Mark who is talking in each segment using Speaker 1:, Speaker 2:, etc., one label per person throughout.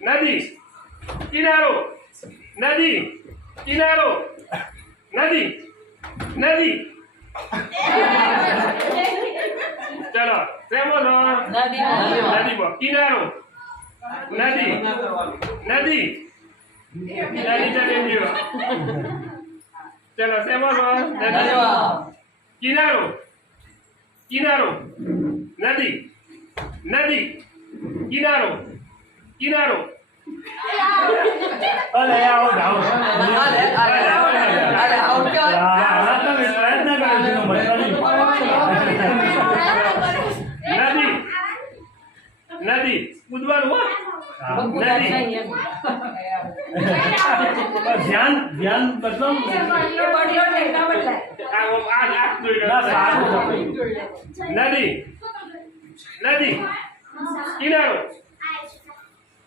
Speaker 1: નદી કિનારો નદી કિનારો નદી નદી. ચલો બોલો
Speaker 2: નદી
Speaker 1: નદી કિનારો નદી નદી. નદી ચલે ગયો ચલો સેમ બોલો નદી. કિનારો કિનારો નદી નદી કિનારો. કિનારો
Speaker 3: અરે આવો આવો
Speaker 2: અરે અરે અરે
Speaker 3: આવો પ્રયત્ન કરો છો
Speaker 1: નદી નદી કૂદવાનું હો નદી
Speaker 3: ધ્યાન ધ્યાન બદલો
Speaker 1: નદી નદી કિનારો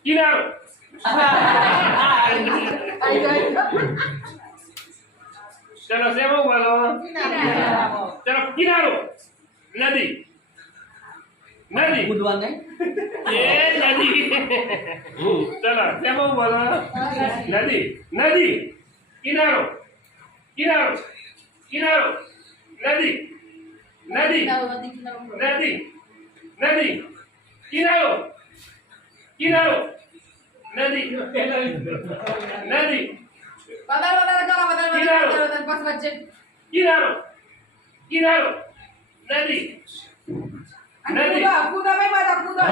Speaker 1: કિનારો ચલો સેવો બોલો ચલો કિનારો નદી નદી
Speaker 2: કૂદવા નહીં
Speaker 1: એ નદી ચલો સેવો બોલો નદી નદી કિનારો કિનારો કિનારો નદી નદી નદી નદી કિનારો કિનારો નદી. નદી. વધારે વધારે કરો વધારે વધારે વધારે બસ વચ્ચે કિનારો. કિનારો. નદી. નદી.
Speaker 3: કૂદા ભાઈ માતા કૂદા.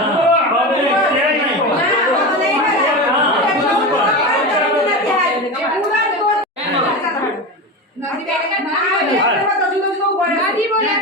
Speaker 3: નદી બોલા